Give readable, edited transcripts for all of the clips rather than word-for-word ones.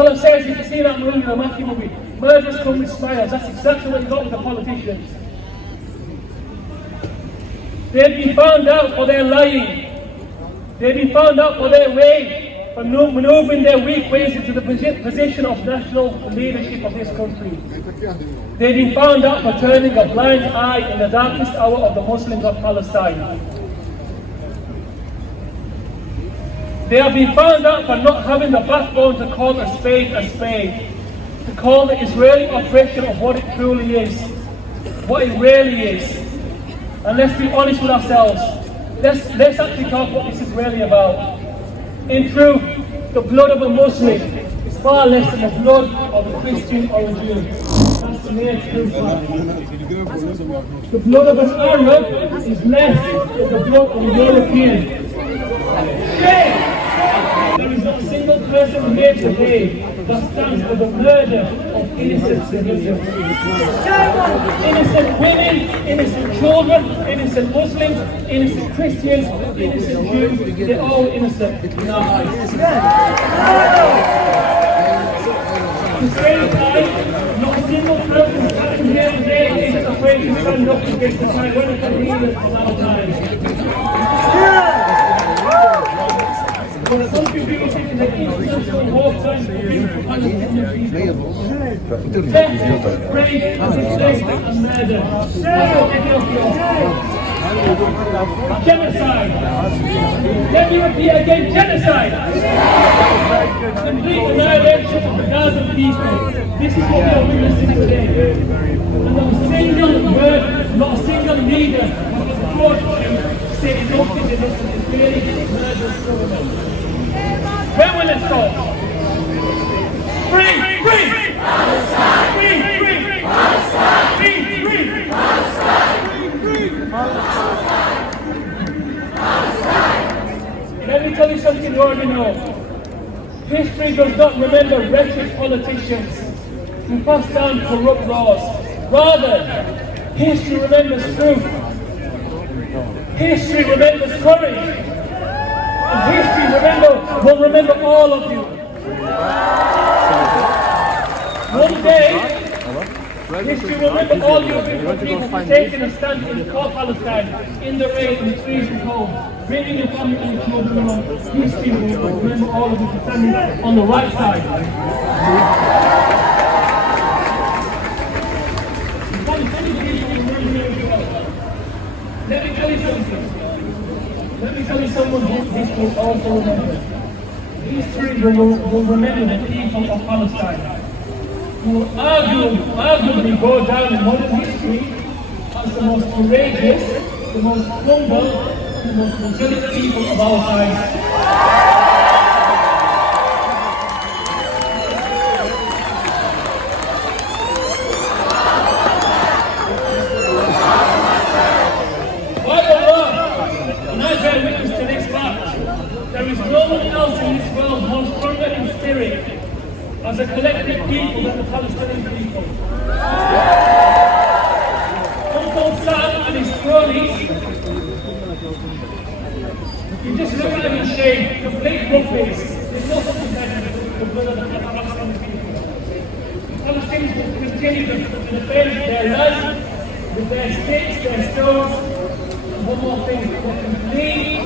fella says, if you see that movie, the Matthew movie, murders come with smiles. That's exactly what you got with the politicians. They've been found out for their lying. They've been found out for their way, for manoeuvring their weak ways into the position of national leadership of this country. They've been found out for turning a blind eye in the darkest hour of the Muslims of Palestine. They have been found out for not having the backbone to call a spade, to call the Israeli operation of what it truly is, what it really is. And let's be honest with ourselves. Let's actually talk what this is really about. In truth, the blood of a Muslim is far less than the blood of a Christian or a Jew. That's the mere truth. The blood of an Arab is less than the blood of a European. Shame! There is not a single person here today that stands for the murder of innocent civilians. Innocent women, innocent children, innocent Muslims, innocent Christians, innocent Jews, they're all innocent in our eyes. At the same time, not a single person standing here today is afraid to stand up against the tyrannical leaders of our time. But some people think that international war crimes are being for Palestinian people. Death, rape, slavery and murder. Genocide. Let me repeat again, genocide. Complete annihilation of the Gaza people. This is what we are witnessing today. And not a single word, not a single leader has been forced to say enough is enough and really murderous government. When will it stop? Free! Free! Palestine! Free! Free! Palestine! Free! Free! Palestine! Free! Palestine! Let me tell you something you already know. History does not remember wretched politicians who pass down corrupt laws. Rather, history remembers truth. History remembers courage. And history will remember all of you. One day, history will remember all you people for taking a stand in the cause Palestine, in the rain, in the freezing cold, bringing your family and your children along. History will remember all of you for standing on the right side. Let me tell you something. Let me tell you someone who history will also remember. History will remember the people of Palestine, who will arguably go down in modern history as the most courageous, the most humble, the most resilient people of our time. There is no one else in this world more stronger in spirit as a collective people than the Palestinian people. Uncle Sam and his cronies, you just look at them in shame, complete rubbish. There's no such thing as the blood of the Palestinian people. Palestinians will continue to defend their lives with their sticks, their stones, and one more thing, they will complete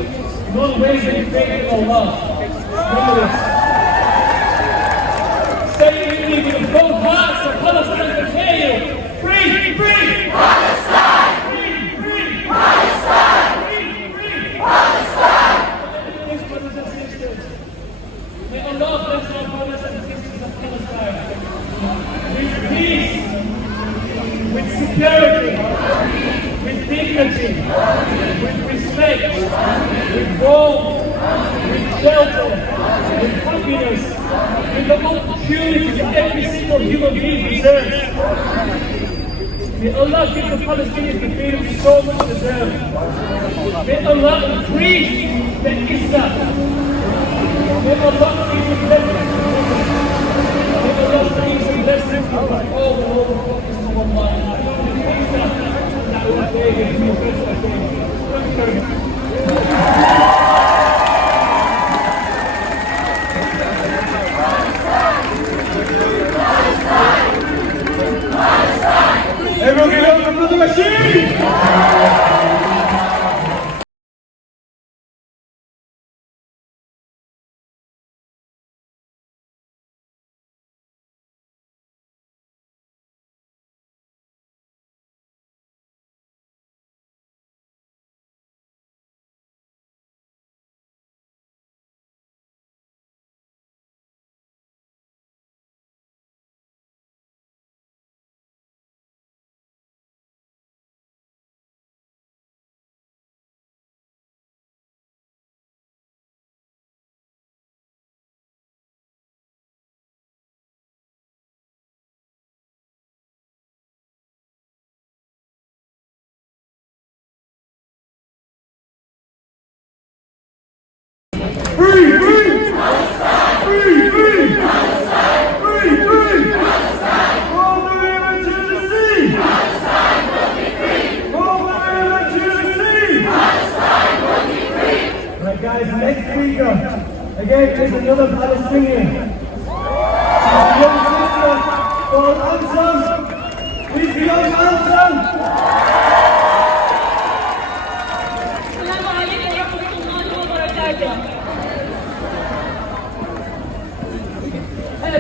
non-wavering faith in Allah. Remember this. Say you need with both hearts of Palestine to hear you. Free! Free! Palestine! Free! Free! Palestine! Free! Free! Palestine! Brothers and sisters, may Allah bless our brothers and sisters of Palestine with peace, with security, with dignity, with respect, with warmth, with shelter, with happiness, with the opportunity that every single human being deserves. May Allah give the Palestinians the freedom so much deserved. May Allah increase their Islam. May Allah give the blessings. May Allah increase the blessings of all the Lord of Allah. Thank you.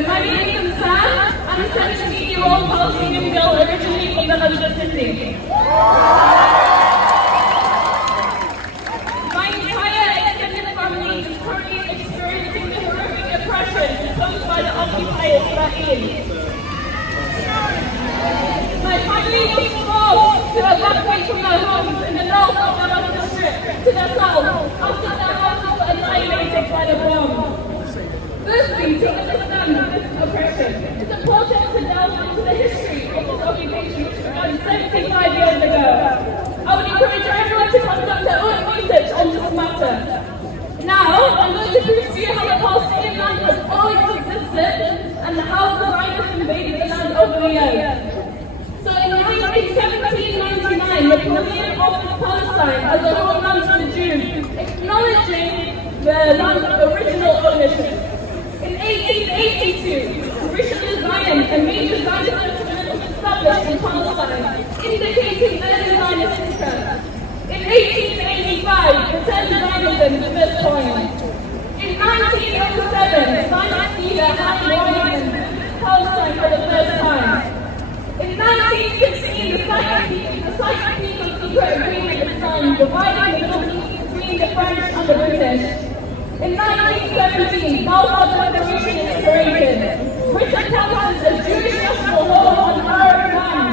My name is Sam. I'm a 17-year-old Palestinian girl originally from the Leeds city. My entire extended family is currently experiencing the horrific oppression imposed by the occupier Israel. My family was forced to evacuate from their homes in the north of the Gaza Strip to the south after their houses were annihilated by the bomb. Firstly, to understand this oppression, it's important to delve into the history of this occupation which began 75 years ago. I would encourage everyone to conduct their own research on this matter. Now, I'm going to prove to you how the Palestinian land has always existed and how the Zionists invaded the land over the years. So in 1799, Napoleon offered Palestine as a homeland to the Jews, acknowledging the land's original ownership. In 1882, Richard Zion, a major Zionist movement, was established in Palestine, indicating early Zionist interest. In 1885, the term Zionism was first coined. In 1907, Zionist leader Alan Weinman visited Palestine for the first time. In 1916, the Zionist People's Secret Agreement was signed, dividing the Middle East between the French and the British. In 1917, Balfour Declaration is created. Britain promises a Jewish national home on Arab land.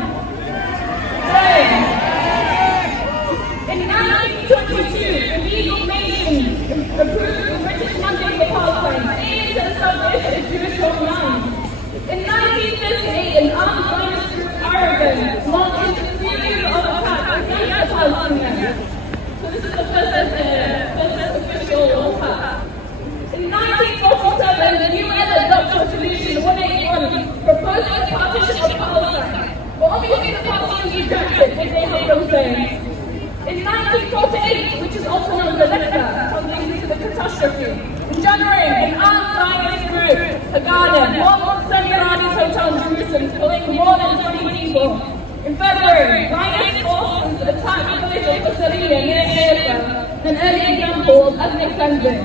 In 1922, the League of Nations approved the British mandate for Palestine, aiming to establish a Jewish homeland. In 1938, an armed Zionist group, Arabic, launched a series of attacks against the Palestinians. So this is the first official attack. In 1947, the UN adopted Resolution 181, proposing the partition of Palestine. But obviously the Palestinians rejected what they had them saying. In 1948, which is also known as the Nakba, translated to the catastrophe, in January, an armed Zionist group, Haganah, bombed Semi-Irani's hotel in Jerusalem, killing more than 20 people. In February, Zionist forces attacked the village of Qasariya near Haifa, an early example of ethnic cleansing.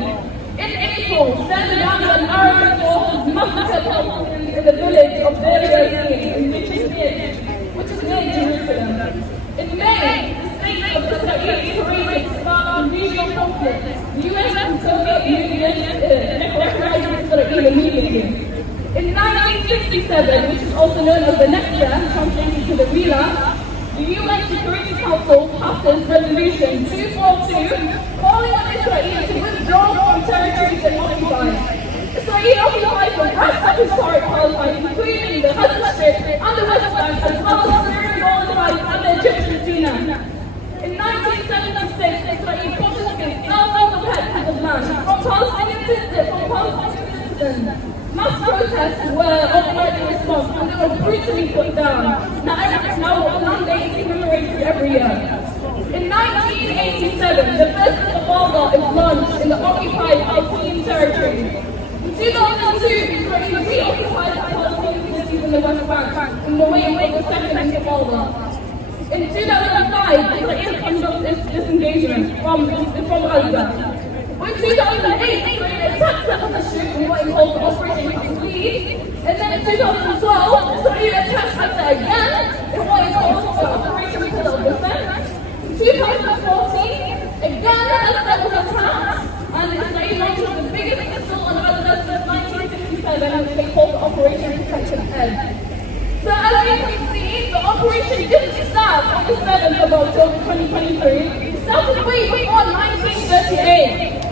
In April, Senegal and Arabic forces massacred Palestinians in the village of Deir which is near Jerusalem. In May, the state of Israel created sparked regional conflict. The US and Soviet Union recognized Israel immediately. In 1967, which is also known as the Nakba, translated to the relapse, the UN Security Council passes Resolution 242, calling on Israel to withdraw from territories it occupies. Israel occupies the rest of historic Palestine, including the Gaza Strip and the West Bank, as well as Syrian Golan Heights and the Egyptian Sinai. In 1976, Israel confiscated thousands of hectares of land from Palestinian citizens. Mass protests were organized in response and they were brutally put down. Now land day is commemorated every year. In 1987, the first Balfour is launched in the occupied Palestinian territory. In 2002, Israel reoccupied the Palestinian cities in the West Bank in the wake of the second Balfour. In 2005, Israel conducted disengagement from Gaza. In 2008, Israel attacked the Strip in what is called Operation Leeds, and then in 2012, Israel attacked Gaza again in what is called Operation Pillar of Defense. In 2014, again Gaza was attacked, and Israel launched the biggest assault on Gaza since 1967, which they called Operation Protected Edge. So as you can see, the operation didn't start on the 7th of October 2023, it started way before 1938.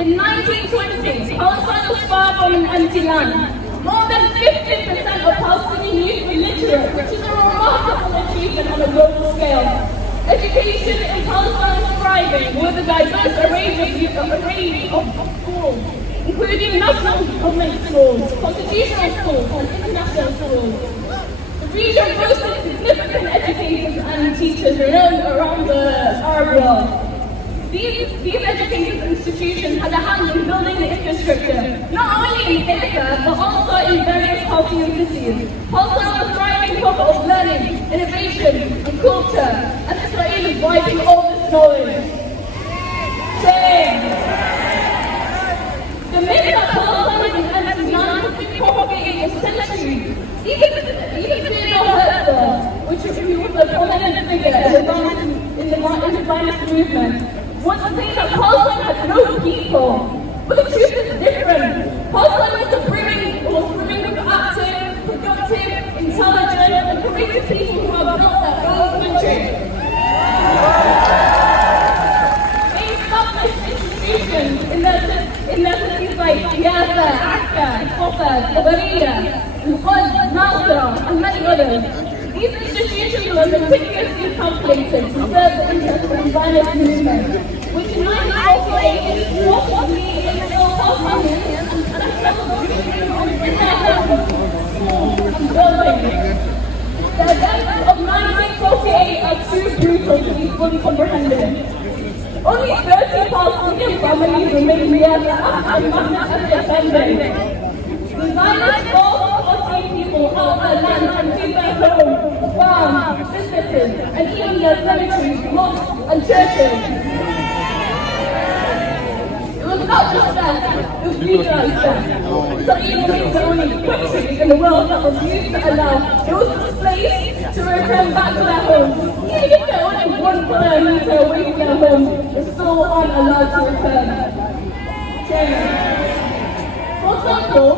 In 1920, Palestine was far from an empty land. More than 50% of Palestinian youth were literate, which is a remarkable achievement on a global scale. Education in Palestine is thriving with a diverse array of schools. including national government schools, constitutional schools, and international schools. The region boasted significant educators and teachers around the Arab world. These educational institutions had a hand in building the infrastructure, not only in Haifa, but also in various Palestinian cities. Palestine was a thriving hub of learning, innovation, and culture, and Israel is wiping all this knowledge. Shame! The myth that Palestine is anti-Islam has been propagated for centuries. Even Theodore Herzl, which was a prominent figure in the Zionist movement, once saying that Palestine had no people. But the truth is different. Palestine was brimming with active, productive, intelligent, and creative people who have built their own country. They established institutions in their cities like Jaffa, Akka, Haifa, Tabariya, Al-Quds, Nasra, and many others. These institutions were meticulously calculated to serve the interests of the Zionist movement, which in 1948 forcibly installed Palestinians and settled in their homes, schools, and buildings. The events of 1948 are too brutal to be fully comprehended. Only 30 Palestinian families remain here after massive defending. The Zionists forced Palestinian people out of their land and to their homes, farms, businesses, and even their cemeteries, mosques, and churches. It was not just that, it was legalized death. Israel remains the only country in the world that refused to allow those displaced to return back to their homes. Even if they're only 1 kilometer away from their homes, they still aren't allowed to return. For example,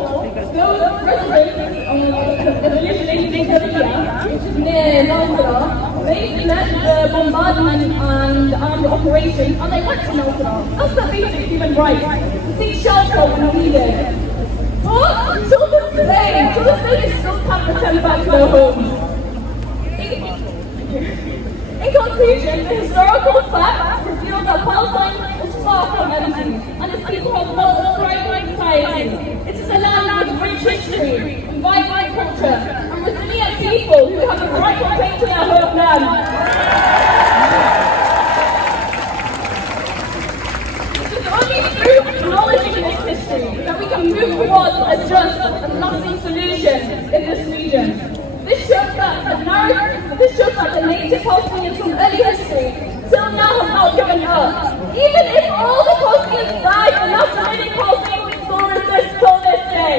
those residents of the village named Tabariya, which is near Nasra, they left the bombardment and armed operations and they went to Nasra. That's their basic human right, to seek shelter when needed. But till this day, they still can't return back to their homes. In conclusion, the historical facts reveal that Palestine is far from empty, and its people have built a thriving society. It is a land with rich history, vibrant culture, and resilient people who have a right to claim to their homeland. It is only through acknowledging this history that we can move towards a just and lasting solution in this region. This shows that the native Palestinians from early history till now have not given up. Even if all the Palestinians died, the last remaining Palestinians will still resist till this day.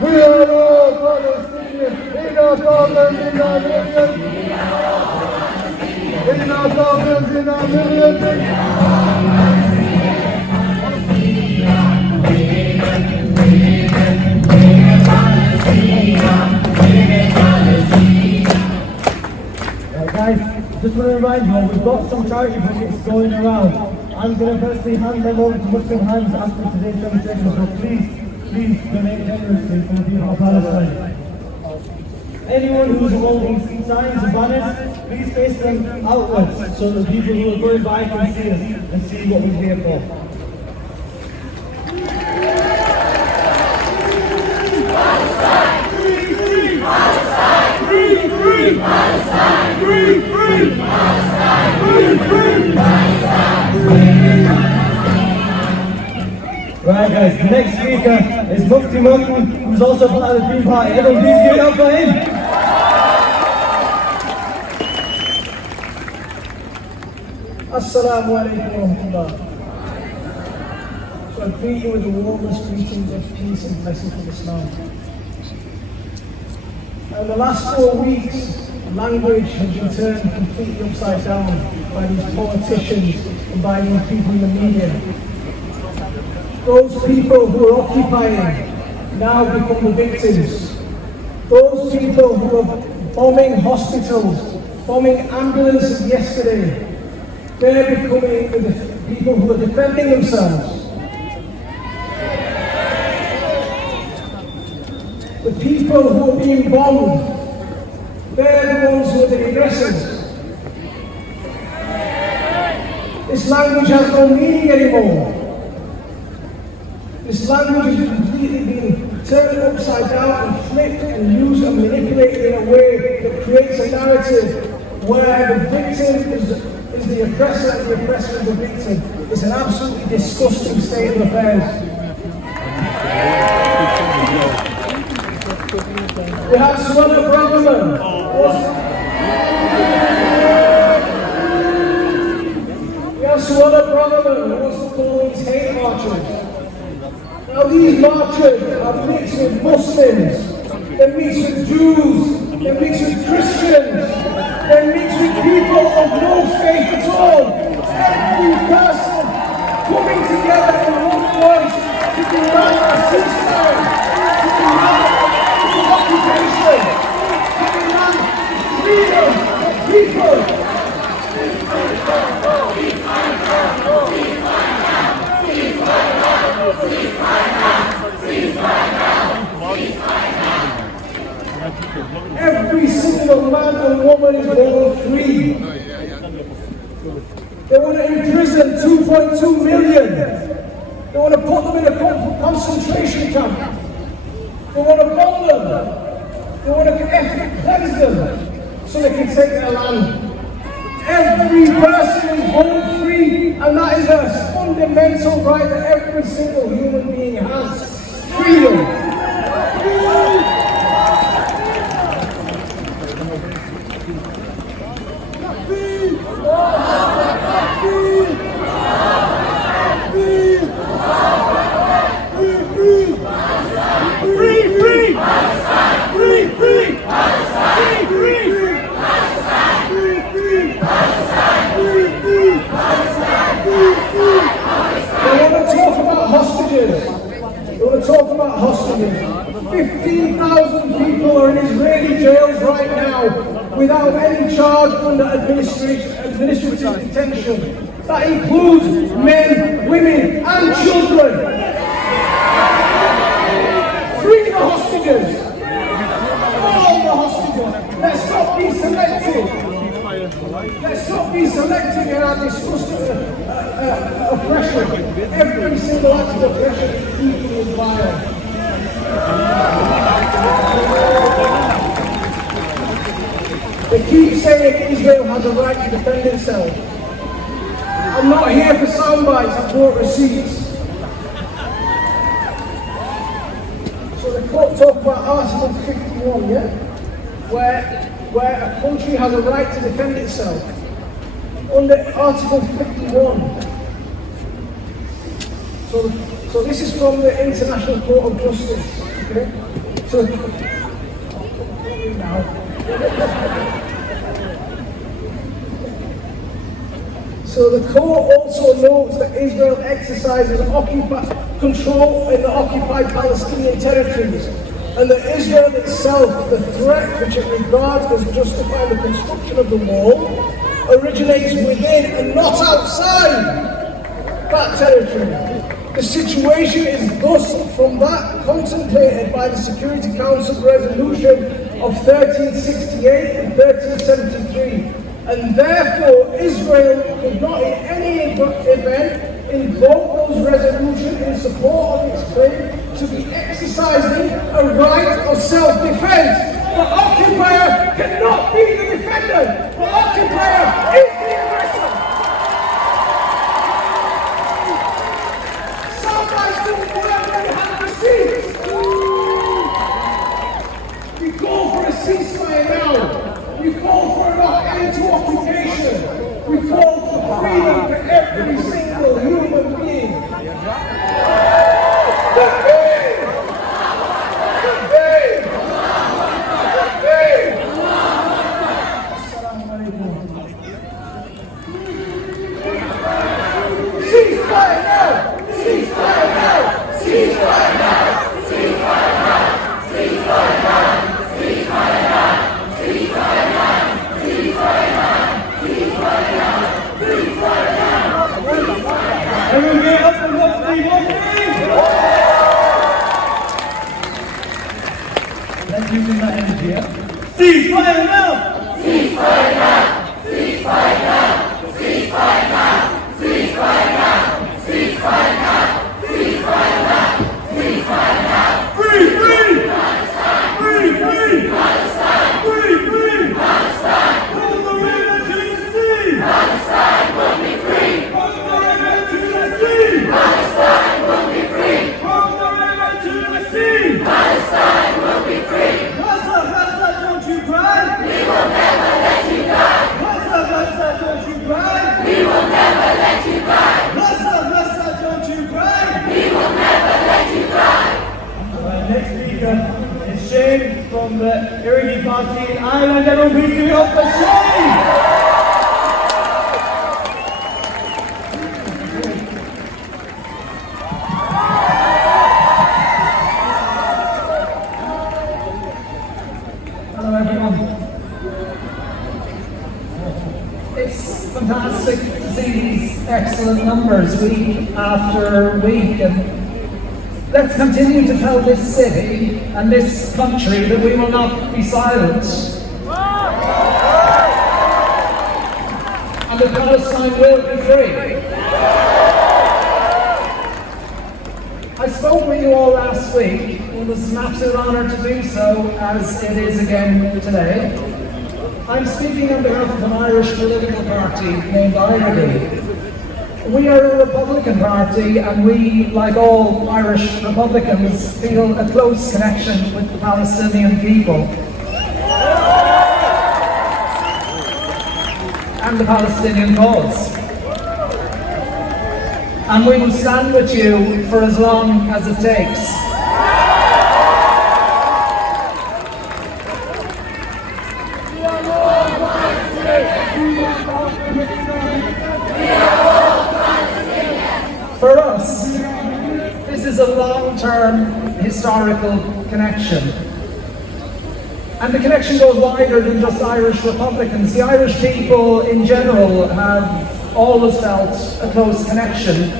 We are all Palestinians, in our problems, in our millions. In our problems, in our millions. Guys, just want to remind you, we've got some charity buckets going around. I'm going to personally hand them over to Muslim hands after today's demonstration, so please donate generously for the people of Palestine. Anyone who's holding signs or banners, please face them outwards so the people who are going by can see us and see what we're here for. Palestine! Free, free! Palestine! Free, free! Palestine! Free, free! Palestine! Free, free! Palestine! Right guys, the next speaker is Mufti Mountain, who's also part of the Green Party. Everyone please give it up for him. Assalamu alaikum wa rahmatullah. So I greet you with the warmest greetings of peace and blessings from Islam. In the last 4 weeks, language has been turned completely upside down by these politicians and by these people in the media. Those people who are occupying now become the victims. Those people who are bombing hospitals, bombing ambulances yesterday, they're becoming the people who are defending themselves. The people who are being bombed, they're the ones who are the aggressors. This language has no meaning anymore. This language is completely being turned upside down and flipped and used and manipulated in a way that creates a narrative where the victim is the oppressor and the oppressor is the victim. It's an absolutely disgusting state of affairs. We have Suella Braverman. Suella Braverman wants to call these hate marches. Now these marches are mixed with Muslims, they're mixed with Jews, they're mixed with Christians, they're mixed with people of no faith at all. Every person coming together in one voice to demand a ceasefire, to demand occupation, to demand freedom of people. Every single man and woman is born free. They want to imprison 2.2 million. They want to put them in a concentration camp. They want to bomb them. They want to ethnic cleanse them so they can take their land. Every person is born free, and that is a fundamental right that every single human being has. Freedom. Talk about hostages. 15,000 people are in Israeli jails right now without any charge under administrative detention. That includes men, women and children. Free the hostages. All the hostages. Let's not be selective. Let's not be selective in our discussion oppression. Every single act of oppression is equally as vile. They keep saying Israel has a right to defend itself. I'm not here for sound bites, I brought receipts. So the court talk about Article 51, yeah? Where a country has a right to defend itself. Under Article 51. So this is from the International Court of Justice. Okay? So the court also notes that Israel exercises control in the occupied Palestinian territories, and that Israel itself, the threat which it regards as justifying the construction of the wall, originates within and not outside that territory. The situation is thus from that contemplated by the Security Council resolution of 1368 and 1373, and therefore Israel could not in any event invoke those resolutions in support of its claim to be exercising a right of self-defense. The occupier cannot be the defendant. The occupier is the aggressor. Sometimes don't work when you have receipts. We call for a ceasefire now. We call for an end to occupation. We call for freedom for every single human being. Ceasefire now! Ceasefire now! Ceasefire now! Ceasefire now! Ceasefire now! from the Irigi-Palestinian Island. Everyone please give it up for Shane! Hello everyone. It's fantastic to see these excellent numbers week after week, and let's continue to tell this city and this country that we will not be silent. And that Palestine will be free. I spoke with you all last week. It was an absolute honour to do so, as it is again today. I'm speaking on behalf of an Irish political party named IRD. We are a Republican party, and we, like all Irish Republicans, feel a close connection with the Palestinian people and the Palestinian cause. And we will stand with you for as long as it takes. For us, this is a long-term historical connection. And the connection goes wider than just Irish Republicans. The Irish people in general have always felt a close connection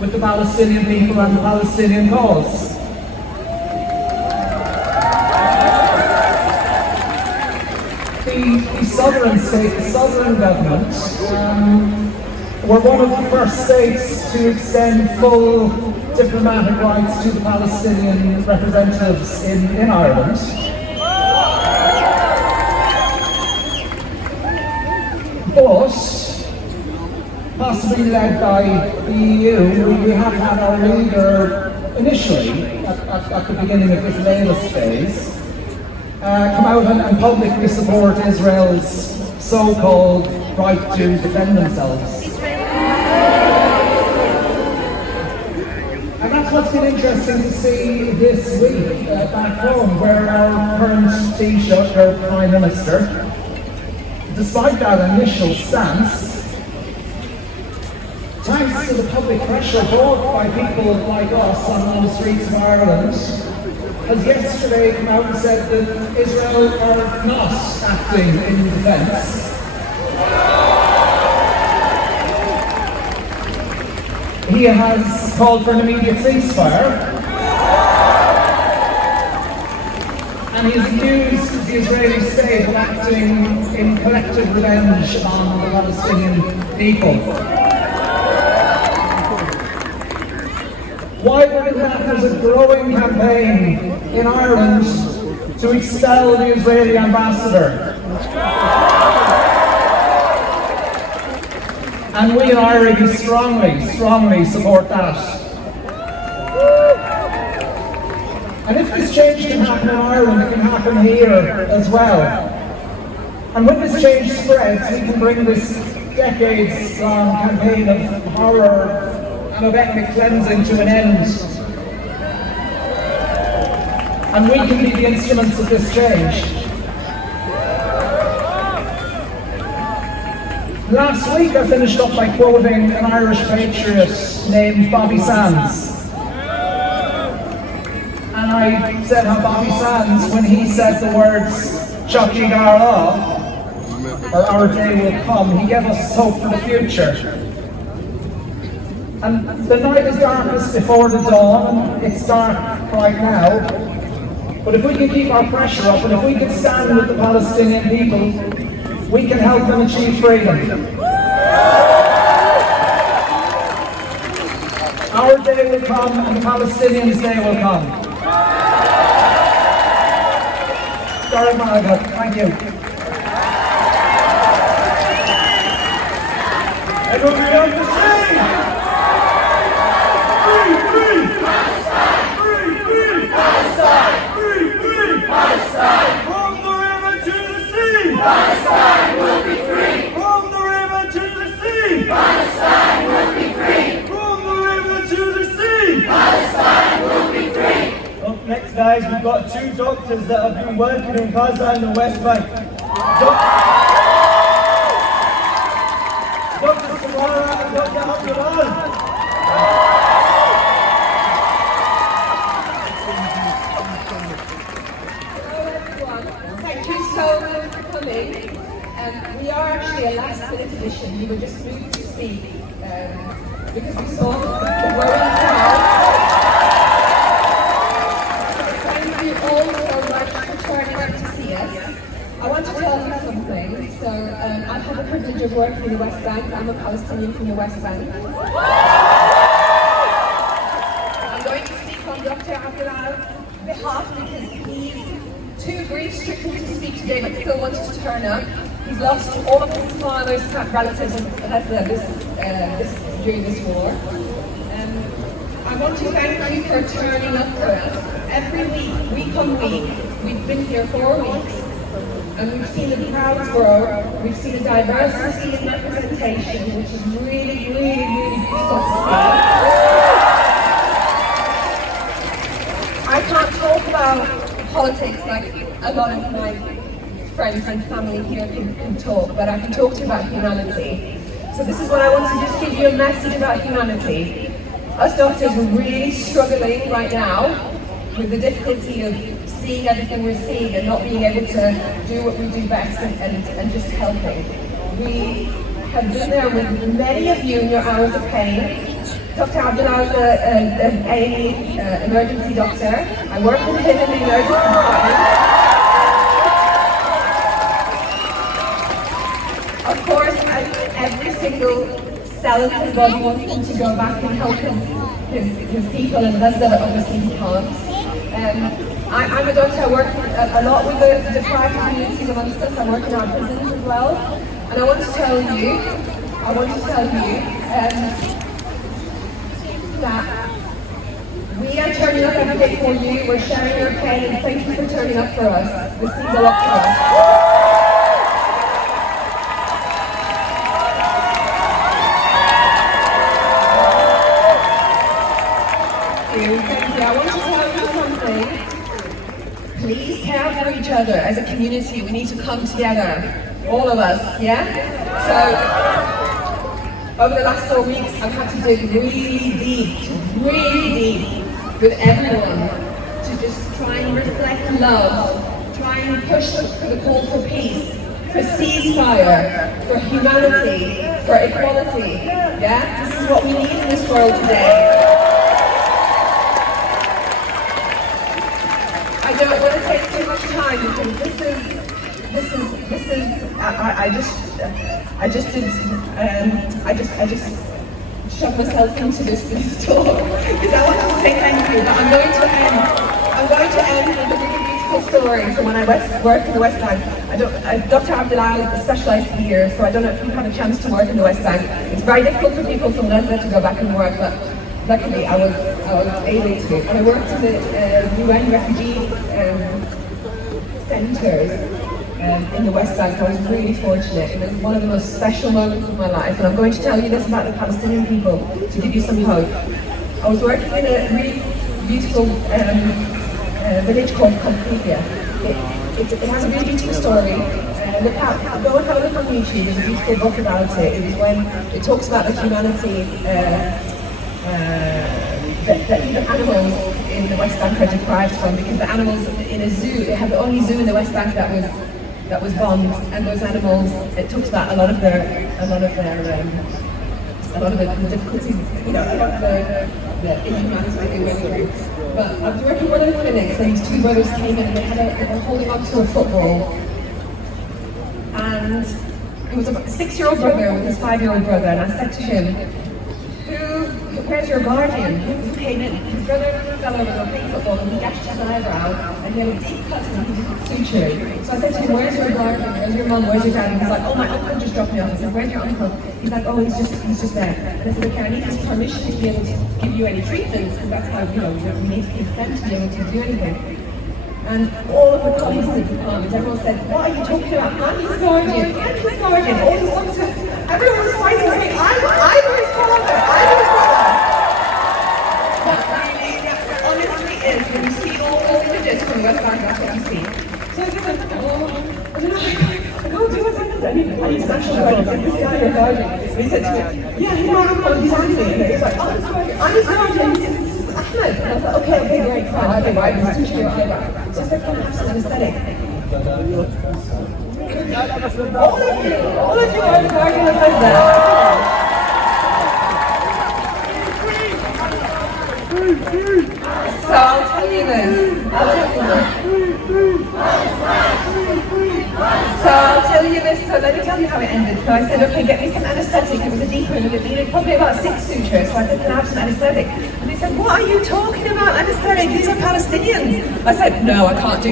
with the Palestinian people and the Palestinian cause. The sovereign state, the sovereign government, were one of the first states to extend full diplomatic rights to the Palestinian representatives in Ireland. But, possibly led by the EU, we have had our leader initially, at the beginning of this latest phase, come out and publicly support Israel's so-called right to defend themselves. And that's what's been interesting to see this week back home, where our current Taoiseach, our Prime Minister, despite that initial stance, thanks to the public pressure brought by people like us on the streets of Ireland, has yesterday come out and said that Israel are not acting in defence. He has called for an immediate ceasefire, and he has accused the Israeli state of acting in collective revenge on the Palestinian people. Wider than that, there's a growing campaign in Ireland to expel the Israeli ambassador. And we in Ireland strongly support that. And if this change can happen in Ireland, it can happen here as well. And when this change spreads, we can bring this decades-long campaign of horror and of ethnic cleansing to an end. And we can be the instruments of this change. Last week I finished up by quoting an Irish patriot named Bobby Sands. And I said how Bobby Sands, when he said the words Chucky Garlaw, or our day will come, he gave us hope for the future. And the night is darkest before the dawn, it's dark right now. But if we can keep our pressure up, and if we can stand with the Palestinian people, we can help them achieve freedom. Our day will come, and the Palestinians' day will come. Sorry, Malaga, thank you. Everybody on the scene! Free, free! Palestine! Free, free! Palestine! Free, free! Palestine! From the river to the sea! Palestine will be free! From the river to the sea! Palestine will be free! From the river to the sea! Palestine will be free! Up next. guys, we've got 2 doctors that have been working in Gaza and the West Bank. Dr. Samara and Dr. Abdullah. Thank you so much for coming. We are actually a last-minute edition. We were just moved to speak because we saw the growing crowd. Thank you all so much for turning out to see us. I want to tell you something. So I've had the privilege of working in the West Bank. I'm a Palestinian from the West Bank. I'm going to speak on Dr. Abdullah's behalf because he's too grief-stricken to speak today, but still wanted to turn up. He's lost all of his father's relatives during this war. I want to thank you for turning up for us. Every week on week, we've been here 4 weeks, and we've seen the crowds grow. We've seen a diversity in representation, which is really, really, really beautiful to see. I can't talk about politics like a lot of my friends and family here can talk, but I can talk to you about humanity. So this is what I want to just give you a message about humanity. Us doctors are really struggling right now with the difficulty of seeing everything we're seeing and not being able to do what we do best and just helping. We have been there with many of you in your hours of pain. Dr. Abdullah is an A&E emergency doctor. I work with him in the emergency department. Of course, every single cell in his body wants him to go back and help his people, and that's the obviously he can't. I'm a doctor. I work a lot with the deprived communities amongst us. I work in our prisons as well. And I want to tell you, that we are turning up every day for you. We're sharing your pain, and thank you for turning up for us. This means a lot to us. Thank you. I want to tell you something. Please care for each other. As a community, we need to come together. All of us, yeah? So, over the last 4 weeks, I've had to dig really deep with everyone to just try and reflect love, try and push for the call for peace, for ceasefire, for humanity, for equality. Yeah, this is what we need in this world today. I don't want to take too much time because I just shoved myself into this talk because I wanted to say thank you, but I'm going to end with a really beautiful story from when I worked in the West Bank. Dr. Abdullah specialised here, so I don't know if you've had a chance to work in the West Bank. It's very difficult for people from Gaza to go back and work, but luckily I was able to. And I worked in the UN refugee centres in the West Bank. I was really fortunate. It was one of the most special moments of my life, and I'm going to tell you this about the Palestinian people to give you some hope. I was working in a really beautiful village called Qalqifia. It has a really beautiful story. Go and have a look on YouTube. There's a beautiful book about it. It was when it talks about the humanity that even animals in the West Bank are deprived from, because the animals in a zoo, they have the only zoo in the West Bank that was bombed, and those animals, it talks about a lot of the difficulties, a lot of the inhumanity that they went through. But I was working in one of the clinics, and these 2 brothers came in, and they were holding on to a football, and it was a 6-year-old brother with his 5-year-old brother, and I said to him, where's your guardian? Who came in? His brother fell over, they were playing football, and he gashed his eyebrow, and he had a deep cut and he didn't suture. So I said to him, where's your guardian? Where's your mum? Where's your dad? And he's like, oh, my uncle just dropped me off. I said, where's your uncle? He's like, oh, he's just there. And I said, okay, I need his permission to be able to give you any treatments, because that's how, we need consent to be able to do anything. And all of the colleagues in the department, everyone said, what are you talking about? I'm his guardian. I'm his guardian. All his doctors, everyone was fighting with me. I'm his father. I'm his brother. But really, honestly, is when you see all those West Bank, that's what you see. So I said, oh, and then I go, do what's happened? I need to actually go and this guy you're guarding. And he said to me, yeah, he's on me. And he's like, oh, I'm his guardian. He said, Ahmed. And I was like, okay, great, fine. Okay, right, he's touching your eyebrow. So I said, come have some anesthetic. All of you are the guardian of Gaza. So I'll tell you this. So let me tell you how it ended. So I said, okay, get me some anesthetic. It was a deep wound and it needed probably about 6 sutures. So I said, can I have some anesthetic? And he said, what are you talking about, anesthetic? These are Palestinians. I said, no, I can't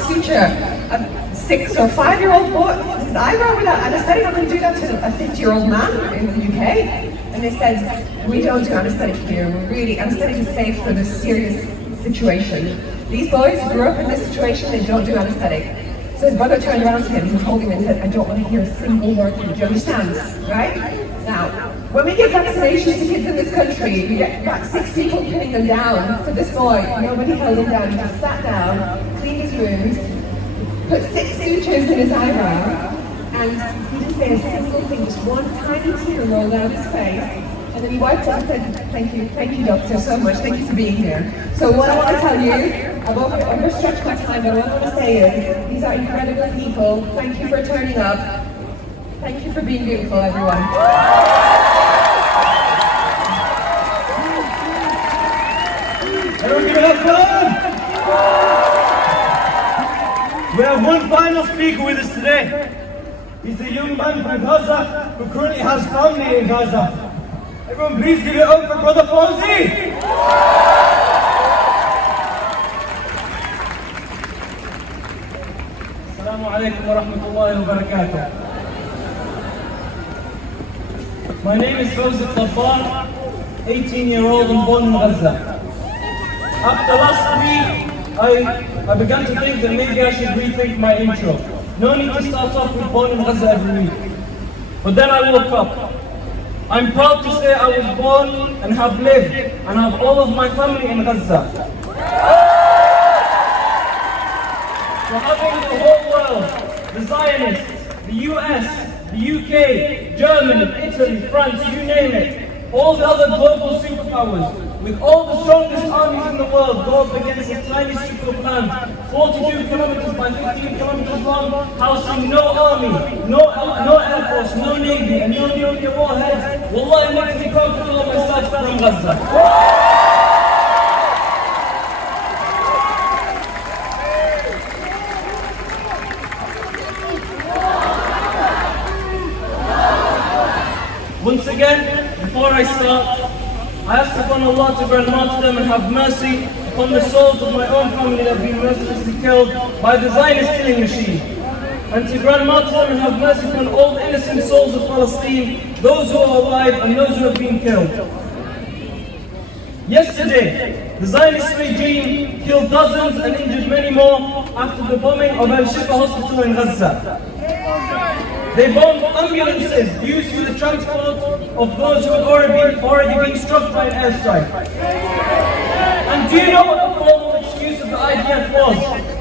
suture a 6 or 5-year-old boy his eyebrow without anesthetic. I'm going to do that to a 50-year-old man in the UK. And they said, we don't do anesthetic here. Anesthetic is safe for this serious situation. These boys grew up in this situation, they don't do anesthetic. So his brother turned around to him, he was holding him and said, I don't want to hear a single word from you. Do you understand? Right? Now, when we give vaccinations to kids in this country, we get about 6 people pinning them down. For this boy, nobody held him down. He just sat down, cleaned his wounds, put 6 sutures in his eyebrow, and he didn't say a single thing, just one tiny tear rolled down his face. And then he wiped it and said, thank you doctor so much, thank you for being here. So what I want to tell you, I've overstretched my time, but what I want to say is, these are incredible people, thank you for turning up, thank you for being beautiful everyone. Everyone give it up, fun! We have one final speaker with us today. He's a young man from Gaza who currently has family in Gaza. Everyone please give it up for Brother Fawzi! Assalamu alaikum wa rahmatullahi wa barakatuh. My name is Fawzi Tabbar, 18-year-old and born in Gaza. After last week, I began to think that maybe I should rethink my intro. No need to start off with born in Gaza every week. But then I woke up. I'm proud to say I was born and have lived and have all of my family in Gaza. So having the whole world, the Zionists, the US, the UK, Germany, Italy, France, you name it, all the other global superpowers, with all the strongest armies in the world go up against a tiny strip of land, 42 kilometers by 15 kilometers long, housing no army, no air force, no navy, and no nuclear warheads. Wallah, it makes me proud to call myself from Gaza. Once again, before I start, I ask upon Allah to grant martyrdom and have mercy upon the souls of my own family that have been mercilessly killed by the Zionist killing machine. And to grant martyrdom and have mercy upon all the innocent souls of Palestine, those who are alive and those who have been killed. Yesterday, the Zionist regime killed dozens and injured many more after the bombing of Al-Shifa hospital in Gaza. They bombed ambulances used for the transport of those who had already been struck by an airstrike. And do you know what the formal excuse of the IDF was?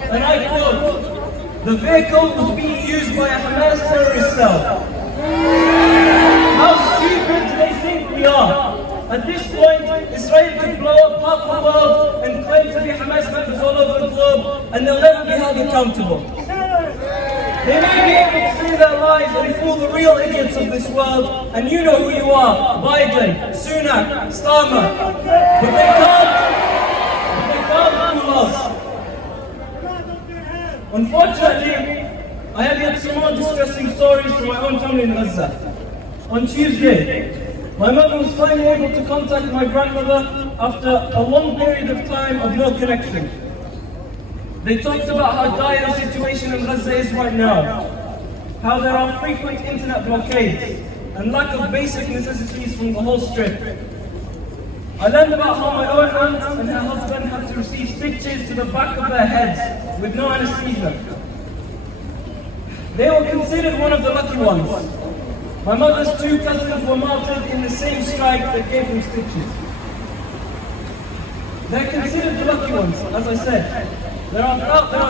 And I quote, the vehicle was being used by a Hamas terrorist cell. How stupid do they think we are? At this point, Israel can blow up half the world and claim to be Hamas members all over the globe, and they'll never be held accountable. They may be able to say their lies and fool the real idiots of this world, and you know who you are, Biden, Sunak, Starmer. But they can't fool us. Unfortunately, I have yet some more distressing stories from my own family in Gaza. On Tuesday, my mother was finally able to contact my grandmother after a long period of time of no connection. They talked about how dire the situation in Gaza is right now, how there are frequent internet blockades and lack of basic necessities from the whole strip. I learned about how my own aunt and her husband had to receive stitches to the back of their heads with no anesthesia. They were considered one of the lucky ones. My mother's 2 cousins were martyred in the same strike that gave them stitches. They're considered the lucky ones, as I said. There are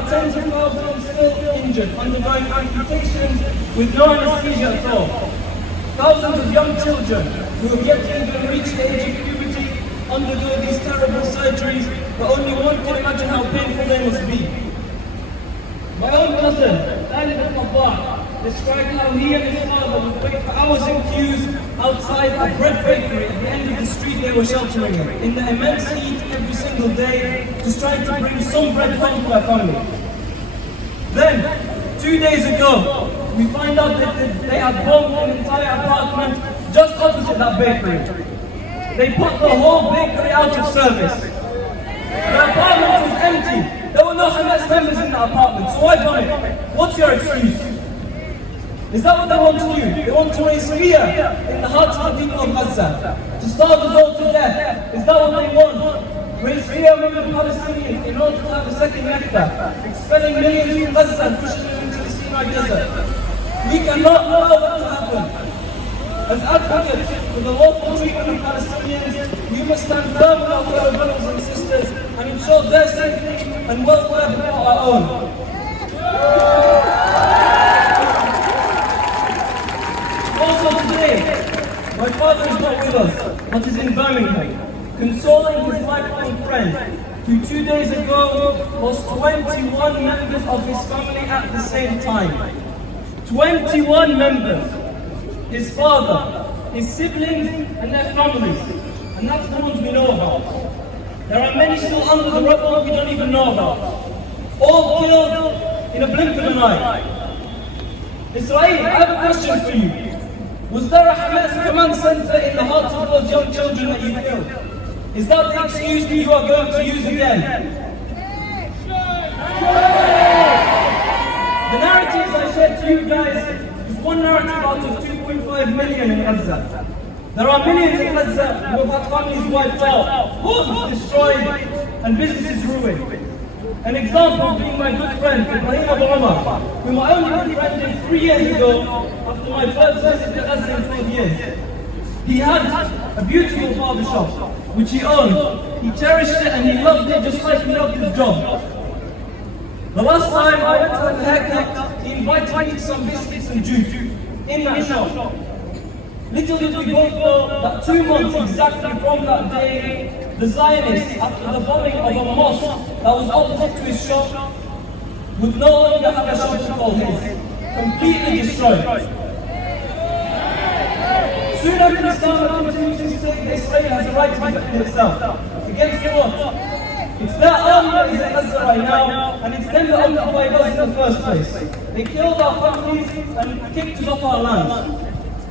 tens of thousands still injured, undergoing amputations with no anesthesia at all. Thousands of young children who have yet to even reach the age of puberty undergo these terrible surgeries, but only one can imagine how painful they must be. My own cousin, Khalid described how he and his father would wait for hours in queues outside a bread bakery at the end of the street they were sheltering in the immense heat every single day, just trying to bring some bread home to their family. Then, 2 days ago, we find out that they had bombed an entire apartment just opposite that bakery. They put the whole bakery out of service. The apartment was empty. There were no Hamas members in the apartment, so why bomb it? What's your excuse? Is that what they want to do? They want to raise fear in the hearts of the people of Gaza, to starve us all to death. Is that what they want? Raise fear among the Palestinians in order to have a second Nakba, expelling millions from Gaza and pushing them into the Sinai desert. We cannot allow that to happen. As advocates for the lawful treatment of Palestinians, we must stand firm with our fellow brothers and sisters and ensure their safety and welfare before our own. Also today, my father is not with us, but is in Birmingham, consoling his lifelong friend, who 2 days ago lost 21 members of his family at the same time. 21 members! His father, his siblings, and their families. And that's the ones we know about. There are many still under the rubble we don't even know about. All killed in a blink of an eye. Israel, I have a question for you. Was there a Hamas command center in the hearts of those young children that you killed? Is that the excuse that you are going to use again? The narratives I shared to you guys is one narrative out of 2.5 million in Gaza. There are millions in Gaza who have had families wiped out, homes destroyed, and businesses ruined. An example being my good friend, Ibrahim Abu Umar, whom I only befriended 3 years ago after my first visit to Gaza in 12 years. He had a beautiful barbershop, which he owned. He cherished it and he loved it just like he loved his job. The last time I went to have a haircut, he invited me to some biscuits and juice in that shop. Little did we both know that 2 months exactly from that day, the Zionists, after the bombing of a mosque that was opposite to his shop, would no longer have a shop to call his. Completely destroyed. Soon after Islam continues to say that Israel has a right to defend itself. Against what? It's their army that is in Gaza right now, and it's them that occupied us in the first place. They killed our families and kicked us off our lands.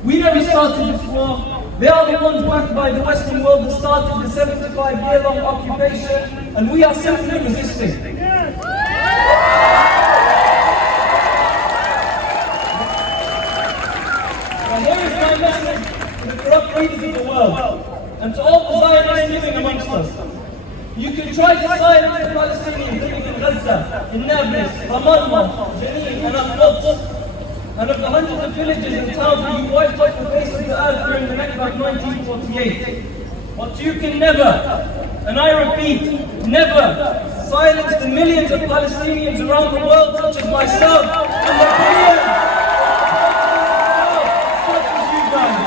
We never started this war. They are the ones backed by the Western world that started the 75-year-long occupation, and we are simply resisting. And here is my message to the corrupt leaders of the world, and to all the Zionists living amongst us. You can try to silence the Palestinians living in Gaza, in Nablus, Ramallah, Jenin, and Al-Quds, and of the hundreds of villages and towns that you wiped off the face of the earth during the Nakba of 1948. But you can never, and I repeat, never silence the millions of Palestinians around the world, such as myself, and the billions such as you guys.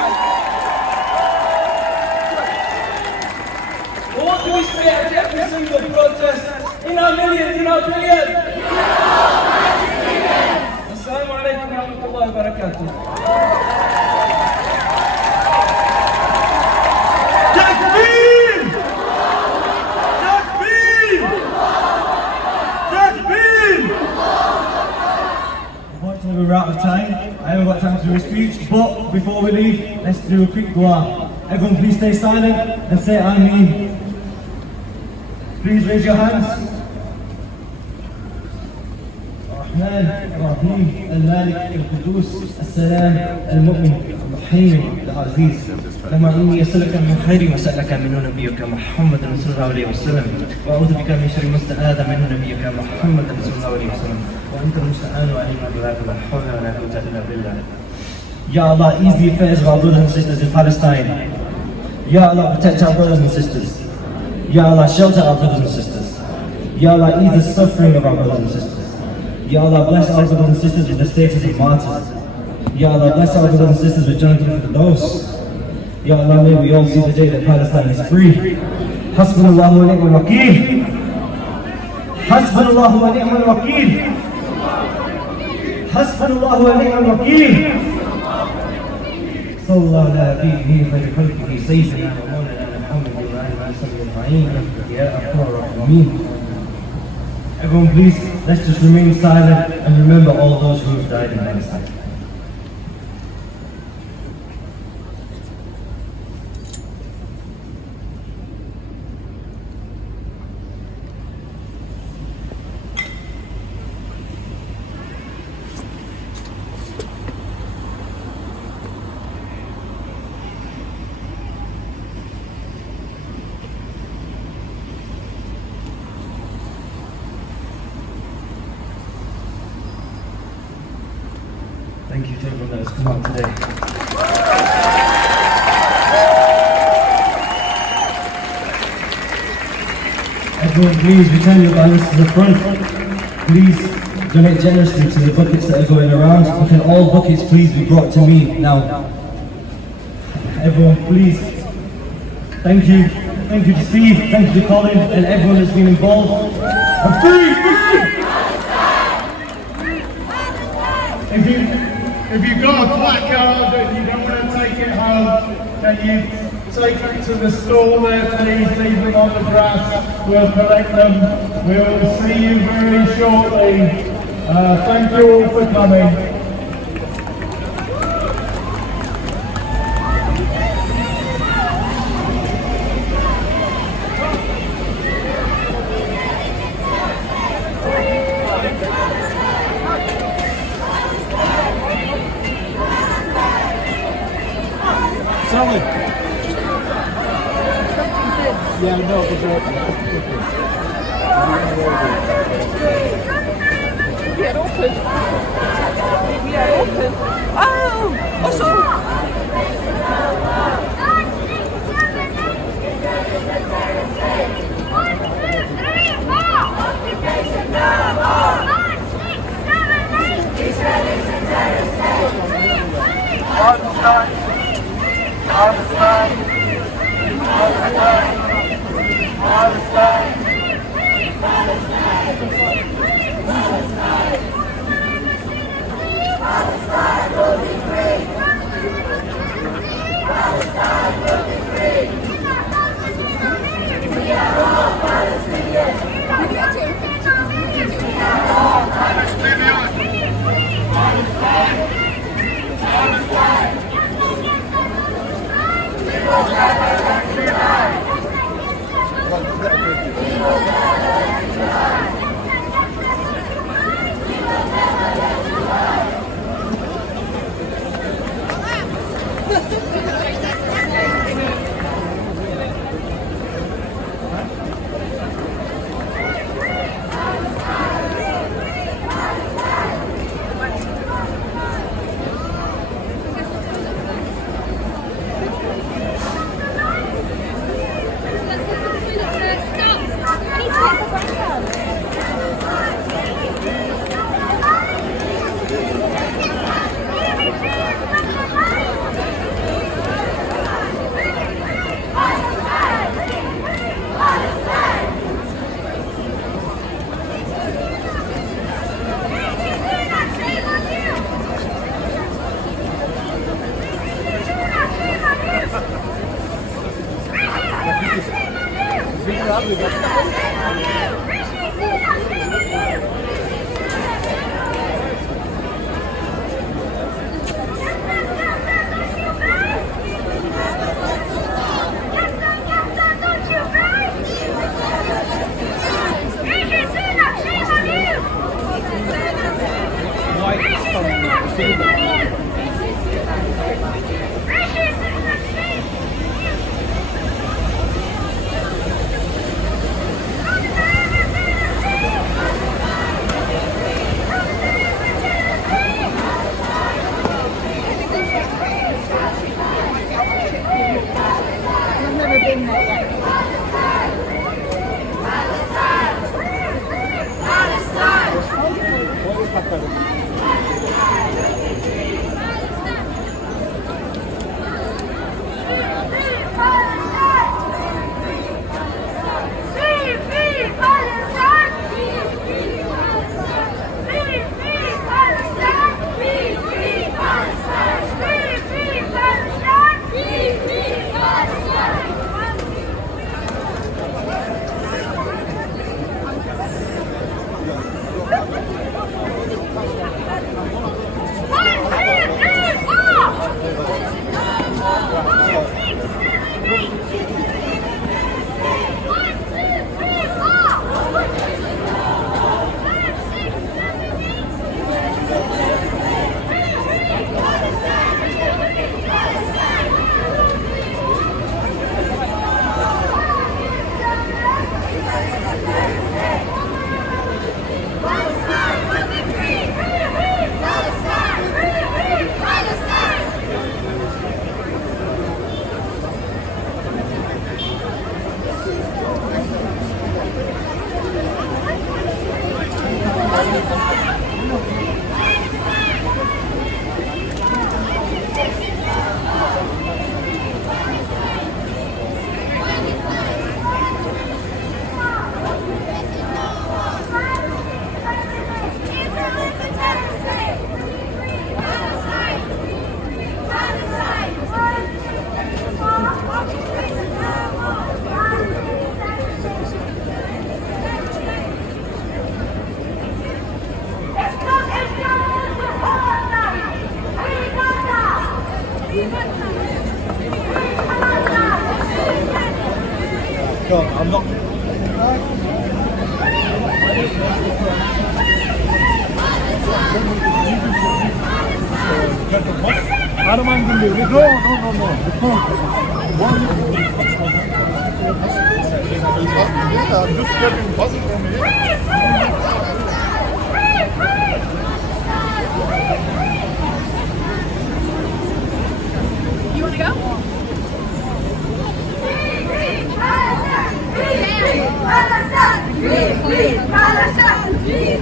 But what do we say at every single protest? In our millions, in our billions! Assalamu alaikum wa rahmatullahi wa barakatuh. Takbir! Takbir! Takbir! Unfortunately, we're out of time. I haven't got time to do a speech, but before we leave, let's do a quick dua. Everyone please stay silent and say Ameen. Please raise your hands. الرحمن الرحيم المالك القدوس السلام المؤمن الرحيم العزيز لما إني أسألك من خير ما سألك منه نبيك محمد صلى الله عليه وسلم وأعوذ بك من شر ما استعاذ منه نبيك محمد صلى الله عليه وسلم وأنت المستعان وعلينا بذاك لا حول ولا قوة إلا بالله. Ya Allah, ease the affairs of our brothers and sisters in Palestine. Ya Allah, protect our brothers and sisters. Ya Allah, shelter our brothers and sisters. Ya Allah, ease the suffering of our brothers and sisters. Ya Allah, bless our brothers and sisters with the status of martyrs. Ya Allah, bless our brothers and sisters with Jonathan for the dose. Ya Allah, may we all see the day that Palestine is free. Hasbunallahu wa ni'mal wakeel. Hasbunallahu wa ni'mal wakeel. Hasbunallahu wa ni'mal wakeel. Sallallahu ala nabiyyina khayri khalqihi sayyidina wa mawlana Muhammad wa ala alihi wa sahbihi ajma'in. Ya arhamar rahimin. Everyone please, let's just remain silent and remember all those who have died in Palestine. Thank you to everyone that has come out today. Everyone please return your balance to the front. Please donate generously to the buckets that are going around. Can all buckets please be brought to me now? Everyone please. Thank you. Thank you to Steve, thank you to Colin and everyone that's been involved. I'm free! If you've got a placard and you don't want to take it home, can you take it to the store there, please? Leave them on the grass. We'll collect them. We'll see you very shortly. Thank you all for coming. Yeah, no, we are open. We are open. Oh, also. I'm not. I don't mind giving you. No. Yeah, I'm just getting buzzing from here. You want to go? Palestine! Free Palestine! Free Palestine! Free Palestine!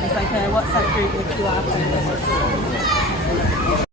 It's like a WhatsApp group with QR codes.